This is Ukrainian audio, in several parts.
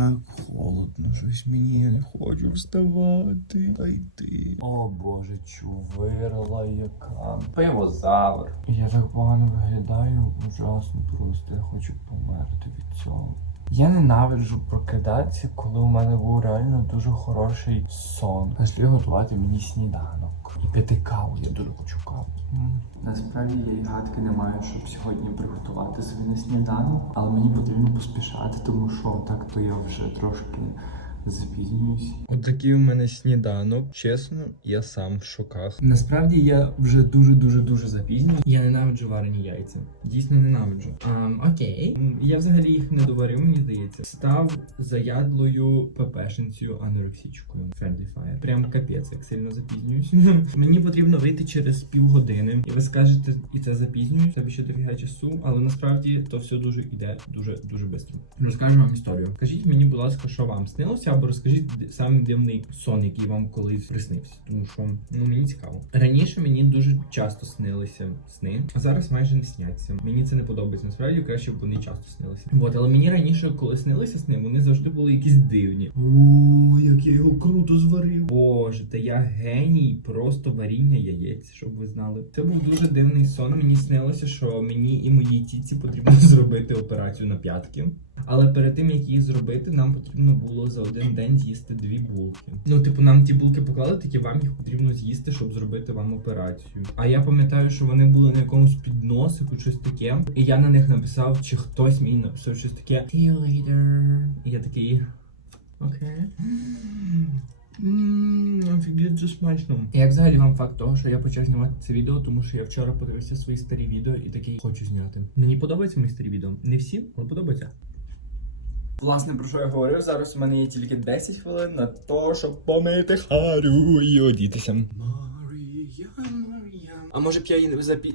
так холодно, щось мені я не хочу вставати. Та йти. О боже, чувирла яка. Пивозавр. Я так погано виглядаю, ужасно просто. Я хочу померти від цього. Я ненавиджу прокидатися, коли у мене був реально дуже хороший сон. Пішли готувати мені сніданок. І пити каву, я дуже хочу каву. Насправді я й гадки не маю, щоб сьогодні приготувати собі на сніданок, але мені потрібно поспішати, тому що так то я вже трошки запізнююсь. Отакий у мене сніданок. Чесно, я сам в шоках. Насправді я вже дуже дуже дуже запізнюю. Я ненавиджу варені яйця. Дійсно ненавиджу. Um, окей. Я взагалі їх не доварив, мені здається. Став заядлою пепешенцею анорексічкою. Friendly Fire. Прям капець, як сильно запізнююсь. Мені потрібно вийти через півгодини. І ви скажете, і це запізнююсь, тобі ще дофіга часу, але насправді то все дуже іде дуже дуже швидко. Розкажу вам історію. Кажіть мені, ласка, що вам снилося, або розкажіть самий дивний сон, який вам колись приснився. Тому що ну мені цікаво. Раніше мені дуже часто снилися сни, а зараз майже не сняться. Мені це не подобається. Насправді краще б вони часто снилися. От, але мені раніше, коли снилися сни, вони завжди були якісь дивні. О, як я його круто зварив. Боже, та я геній просто варіння яєць, щоб ви знали. Це був дуже дивний сон. Мені снилося, що мені і моїй тітці потрібно зробити операцію на п'ятки. Але перед тим як її зробити, нам потрібно було за один день з'їсти дві булки. Ну, типу, нам ті булки поклали, такі вам їх потрібно з'їсти, щоб зробити вам операцію. А я пам'ятаю, що вони були на якомусь підносику, щось таке. І я на них написав, чи хтось мені написав щось таке. See you later. І я такий. Окей. Ммм, офігеть, це смачно. Як взагалі вам факт того, що я почав знімати це відео, тому що я вчора подивився свої старі відео і такий хочу зняти. Мені подобаються мої старі відео. Не всі, але подобаються. Власне, про що я говорив, зараз у мене є тільки 10 хвилин на то, щоб помити харю і одітися. Марія. А може б я і не запі...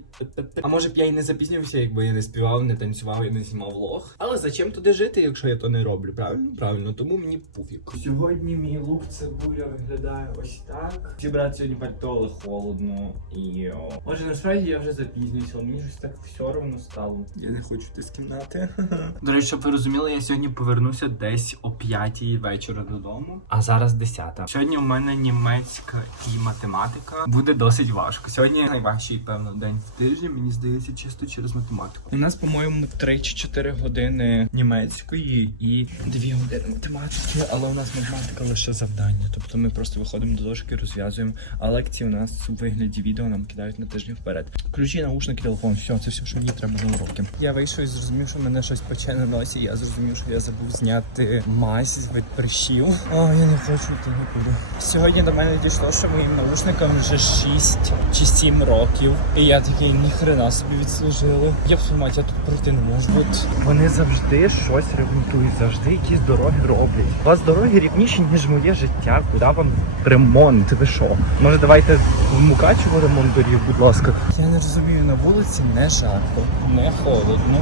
А може б я і не запізнювався, якби я не співав, не танцював і не знімав влог. Але зачем туди жити, якщо я то не роблю? Правильно? Правильно, тому мені пофіг. Сьогодні мій лук цибуля виглядає ось так. Зібрати сьогодні пальто, але холодно і. Може, насправді я вже запізнююся, але мені щось так все одно стало. Я не хочу йти з кімнати. До речі, щоб ви розуміли, я сьогодні повернуся десь о 5 вечора додому, а зараз 10. Сьогодні у мене німецька і математика буде досить важко. Сьогодні найважчий, певно, день в тижні, мені здається, чисто через математику. У нас, по-моєму, 3 чи 4 години німецької і 2 години математики, але у нас математика лише завдання. Тобто ми просто виходимо до дошки, розв'язуємо, а лекції у нас у вигляді відео нам кидають на тиждень вперед. Ключі, наушники, телефон, все, це все, що мені треба на уроки. Я вийшов і зрозумів, що мене щось пече на носі. Я зрозумів, що я забув зняти мазь від прищів. О, я не хочу йти нікуди. Сьогодні до мене дійшло, що моїм наушникам вже 6 чи 7 років. І я такий ніхрена собі відслужили. Я в я тут пройти не можу. От вони завжди щось ремонтують, завжди якісь дороги роблять. У вас дороги рівніші, ніж моє життя. Куди вам ремонт? Ви що? Може, давайте в Мукачево ремонт доріг, будь ласка. Я не розумію, на вулиці не жарко, не холодно,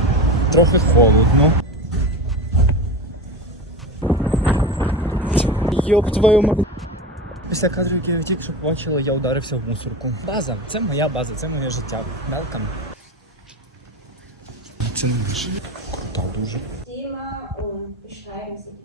трохи холодно. Йоп твою мать. Після кадрів, які ви тільки що побачили, я ударився в мусорку. База, це моя база, це моє життя. Велкам. Це не наше. Крута дуже. Und beschreiben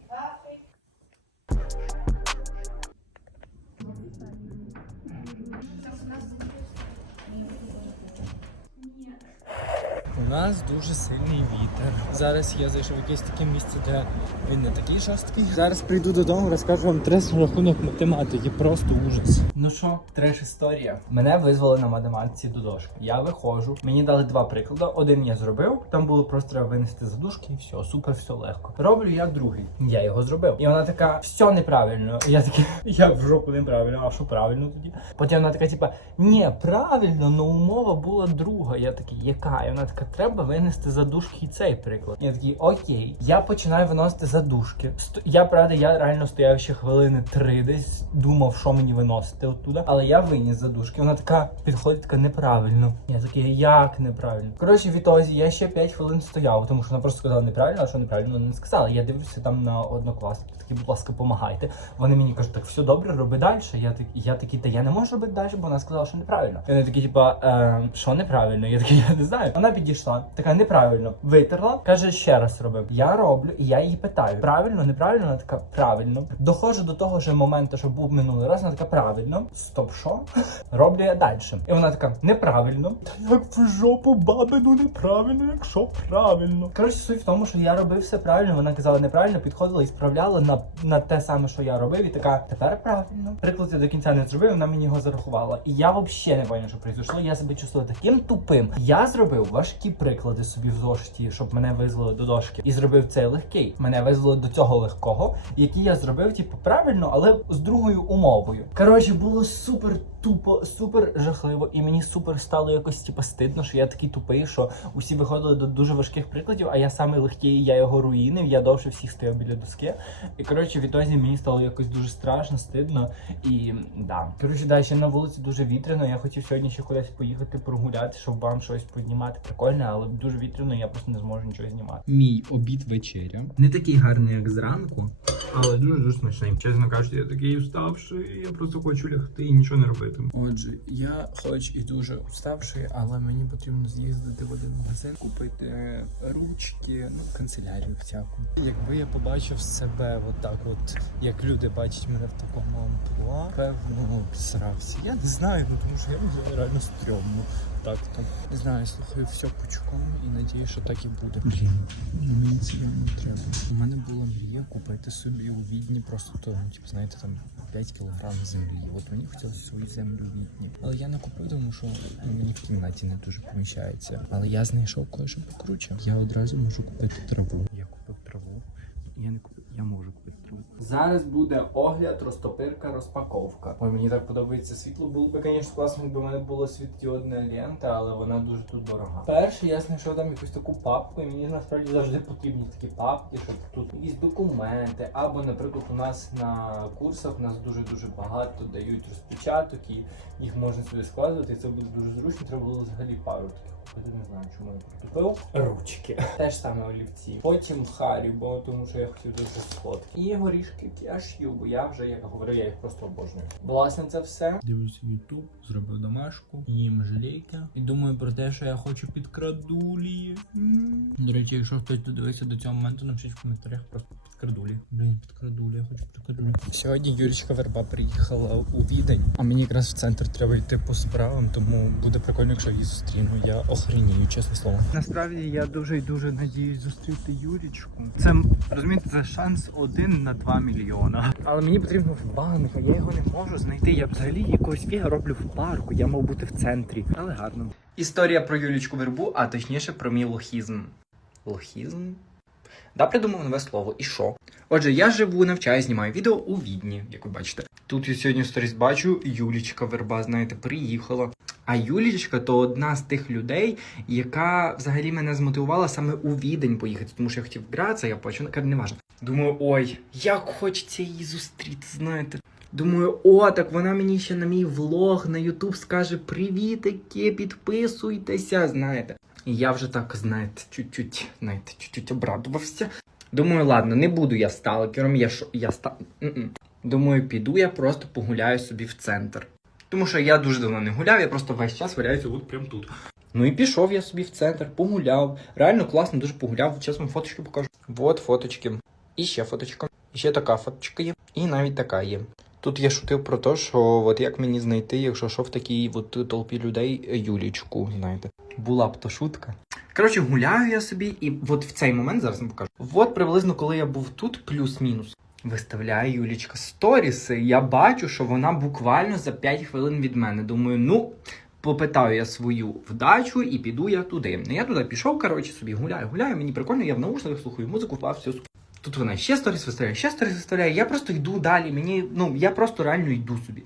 У нас дуже сильний вітер. Зараз я зайшов в якесь таке місце, де він не такий жорсткий. Зараз прийду додому, розкажу вам трес рахунок математики. Просто ужас. Ну що, треш історія. Мене визвали на математиці до дошки. Я виходжу. Мені дали два приклади. Один я зробив. Там було просто треба винести задушки і все, супер, все легко. Роблю я другий. Я його зробив. І вона така, все неправильно. Я такий, як в жопу неправильно, а що правильно тоді? Потім вона така, типа, ні, правильно, але умова була друга. Я такий, яка? І вона така, треба винести задушки і цей приклад. Я такий, окей. Я починаю виносити задушки. Я правда, я реально стояв ще хвилини три десь, думав, що мені виносити оттуда. Але я виніс задушки. Вона така підходить, така неправильно. Я такий, як неправильно? Коротше, відтоді я ще 5 хвилин стояв, тому що вона просто сказала неправильно, а що неправильно вона не сказала. Я дивлюся там на однокласників, такі, будь ласка, помагайте. Вони мені кажуть, так все добре, роби далі. Я так, я такий, та я не можу робити далі, бо вона сказала, що неправильно. І вони такі, типа, «Е, що неправильно? Я такий, я не знаю. Вона підійшла. Прийшла, така неправильно витерла, каже, ще раз робив. Я роблю, і я її питаю: правильно, неправильно? Вона така правильно. Доходжу до того ж моменту, що був минулий раз. Вона така правильно. Стоп, що? Роблю я далі. І вона така неправильно. Та як в жопу бабину неправильно, якщо правильно. Коротше, суть в тому, що я робив все правильно. Вона казала неправильно, підходила і справляла на, на те саме, що я робив, і така тепер правильно. Приклад я до кінця не зробив, вона мені його зарахувала. І я взагалі не поняв, що произошло. Я себе чувствував таким тупим. Я зробив важкі приклади собі в зошиті, щоб мене визвали до дошки. І зробив цей легкий. Мене визвали до цього легкого, який я зробив, типу, правильно, але з другою умовою. Коротше, було супер тупо, супер жахливо, і мені супер стало якось типу, стидно, що я такий тупий, що усі виходили до дуже важких прикладів, а я самий легкий, я його руїнив, я довше всіх стояв біля доски. І коротше, відтоді мені стало якось дуже страшно, стидно. І да. Коротше, да, ще на вулиці дуже вітряно. Я хотів сьогодні ще кудись поїхати прогуляти, щоб вам щось піднімати прикольне, але дуже вітряно, я просто не зможу нічого знімати. Мій обід вечеря. Не такий гарний, як зранку, але дуже дуже смачний. Чесно кажучи, я такий уставший, я просто хочу лягти і нічого не робити. Отже, я хоч і дуже уставший, але мені потрібно з'їздити в один магазин, купити ручки, ну, канцелярію всяку. Якби я побачив себе отак, от як люди бачать мене в такому амплуа, певно, обсрався. Я не знаю, ну тому що я вже реально стрьомно. Так то не знаю, слухаю все пучком і надію, що так і буде. Блін, ну мені це явно треба. У мене була мрія купити собі у відні просто то, ну, типу, знаєте, там 5 кілограм землі. От мені хотілося свою землю у відні. Але я не купив, тому що ну, мені в кімнаті не дуже поміщається. Але я знайшов кое-що покруче. Я одразу можу купити траву. Я купив траву. Я не купив, я можу купити. Зараз буде огляд, розтопирка, розпаковка. Ой, мені так подобається світло. Було б, звісно, класно, якби в мене була світлодіодна лента, але вона дуже тут дорога. Перше, я знайшов там якусь таку папку, і мені насправді завжди потрібні такі папки, щоб тут якісь документи. Або, наприклад, у нас на курсах нас дуже дуже багато дають розпечаток, і їх можна сюди складувати. І це буде дуже зручно. Треба було взагалі пару таких. Не знаю, чому я купив. Ручки. Теж саме олівці. Потім Харібо, тому що я хотів дуже сладкі. І горішки кешю, бо я вже, як говорив, я їх просто обожнюю. Власне, це все. Дивлюся Ютуб, зробив домашку, їм желейки. І думаю про те, що я хочу підкрадулі. М. До речі, якщо хтось додивився до цього моменту, напишіть в коментарях просто підкрадулі. Блін, підкрадулі, я хочу підкрадулі. Сьогодні Юрічка Верба приїхала у Відень, а мені якраз в центр треба йти по справам, тому буде прикольно, якщо її зустріну. Я охренію, чесне слово. Насправді я дуже і дуже надіюсь зустріти Юрічку. Це розумієте, це шанс один на 2 мільйона. Але мені потрібно в банк, а я його не можу знайти. Я взагалі якогось фіга роблю в парку. Я мав бути в центрі, але гарно. Історія про Юлічку Вербу, а точніше про мій лохізм. Лохізм? Да, придумав нове слово. І що? Отже, я живу, навчаю, знімаю відео у Відні, як ви бачите. Тут я сьогодні в сторіс бачу, Юлічка Верба, знаєте, приїхала. А Юлічка то одна з тих людей, яка взагалі мене змотивувала саме у Відень поїхати, тому що я хотів гратися, я каже, не важно. Думаю, ой, як хочеться її зустріти, знаєте. Думаю, о, так вона мені ще на мій влог на Ютуб скаже привітики, підписуйтеся, знаєте. І я вже так, знаєте, чуть-чуть, знаєте, чуть-чуть обрадувався. Думаю, ладно, не буду я сталкером, я що, я ста... Думаю, піду я просто погуляю собі в центр. Тому що я дуже давно не гуляв, я просто весь час валяюся от прям тут. Ну і пішов я собі в центр, погуляв. Реально класно, дуже погуляв. Зараз вам фоточки покажу. Вот фоточки. І ще фоточка. І ще така фоточка є. І навіть така є. Тут я шутив про те, що от як мені знайти, якщо що в такій от толпі людей Юлічку, знаєте. Була б то шутка. Коротше, гуляю я собі, і от в цей момент зараз вам покажу. От приблизно, коли я був тут, плюс-мінус. Виставляє Юлічка сторіси. Я бачу, що вона буквально за 5 хвилин від мене. Думаю, ну. Попитаю я свою вдачу і піду я туди. Я туди пішов, коротше, собі гуляю, гуляю, мені прикольно, я в наушниках слухаю музику, а все. Тут вона ще сторіс виставляє, ще сторіс виставляє. Я просто йду далі. Мені, ну, я просто реально йду собі.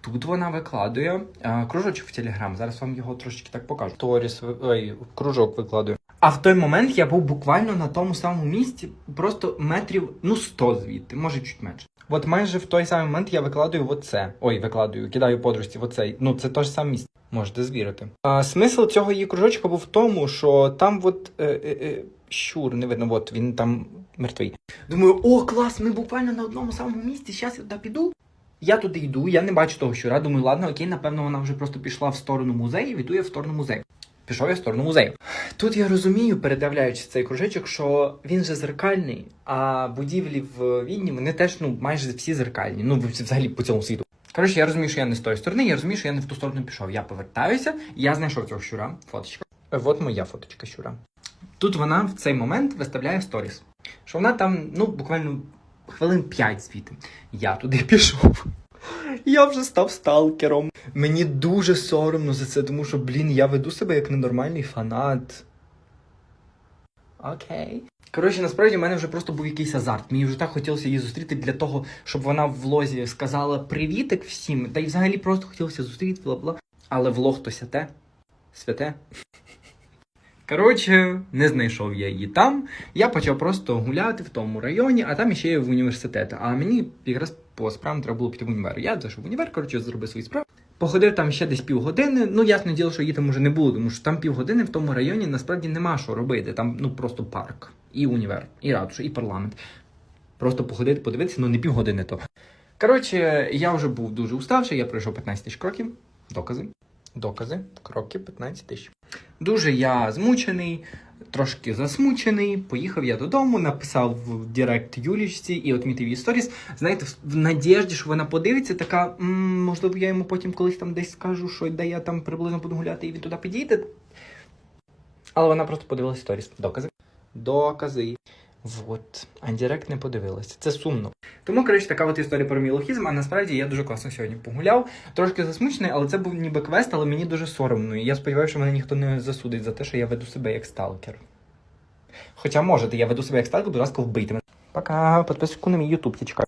Тут вона викладує е, кружочок в Телеграм. Зараз вам його трошечки так покажу. Сторіс, ой, кружок викладує. А в той момент я був буквально на тому самому місці, просто метрів ну 100 звідти, може чуть менше. От майже в той самий момент я викладую оце. Ой, викладую, кидаю подружці в оцей. Ну це те ж саме місце. Можете звірити. А, смисл цього її кружочка був в тому, що там от е, е, е, щур, не видно, от він там мертвий. Думаю, о, клас, ми буквально на одному самому місці. Зараз я туди піду. Я туди йду, я не бачу того щура. Думаю, ладно, окей, напевно, вона вже просто пішла в сторону музею, іду я в сторону музею. Пішов я в сторону музею. Тут я розумію, передивляючи цей кружечок, що він же зеркальний, а будівлі в Відні вони теж ну майже всі зеркальні. Ну взагалі по цьому світу. Коротше, я розумію, що я не з тої сторони, я розумію, що я не в ту сторону пішов. Я повертаюся, і я знайшов цього щура. Фоточка. Е, От моя фоточка щура. Тут вона в цей момент виставляє сторіс. Що вона там, ну, буквально хвилин 5 звідти. Я туди пішов. Я вже став сталкером. Мені дуже соромно за це, тому що, блін, я веду себе як ненормальний фанат. Окей. Коротше, насправді в мене вже просто був якийсь азарт. Мені вже так хотілося її зустріти для того, щоб вона в влозі сказала привітик всім, та й взагалі просто хотілося зустріти, бла-бла. Але влог то святе. Святе. Коротше, не знайшов я її там. Я почав просто гуляти в тому районі, а там ще є в університет. А мені якраз по справам треба було піти в універ. Я зайшов в універ, коротше, зробив свої справи. Походив там ще десь півгодини. Ну, ясне діло, що її там уже не було, тому що там півгодини в тому районі насправді нема що робити. Там ну просто парк, і універ, і ратуша, і парламент. Просто походити, подивитися, ну не півгодини то. Коротше, я вже був дуже уставший, я пройшов 15 тисяч кроків. Докази. Докази, кроки 15 тисяч. Дуже я змучений, трошки засмучений. Поїхав я додому, написав в Директ Юлічці і отмітив її сторіс. Знаєте, в- надіжді, що вона подивиться, така, «М, можливо, я йому потім колись там десь скажу, що де я там приблизно буду гуляти, і він туди підійде. Але вона просто подивилася сторіс. Докази. Докази. Вот. А Директ не подивилася. Це сумно. Тому, коротше, така от історія про мій лохізм, а насправді я дуже класно сьогодні погуляв. Трошки засмучений, але це був ніби квест, але мені дуже соромно. І я сподіваюся, що мене ніхто не засудить за те, що я веду себе як сталкер. Хоча можете, я веду себе як сталкер, будь ласка, вбийте мене. Пока, підписуйся на мій ютуб, я.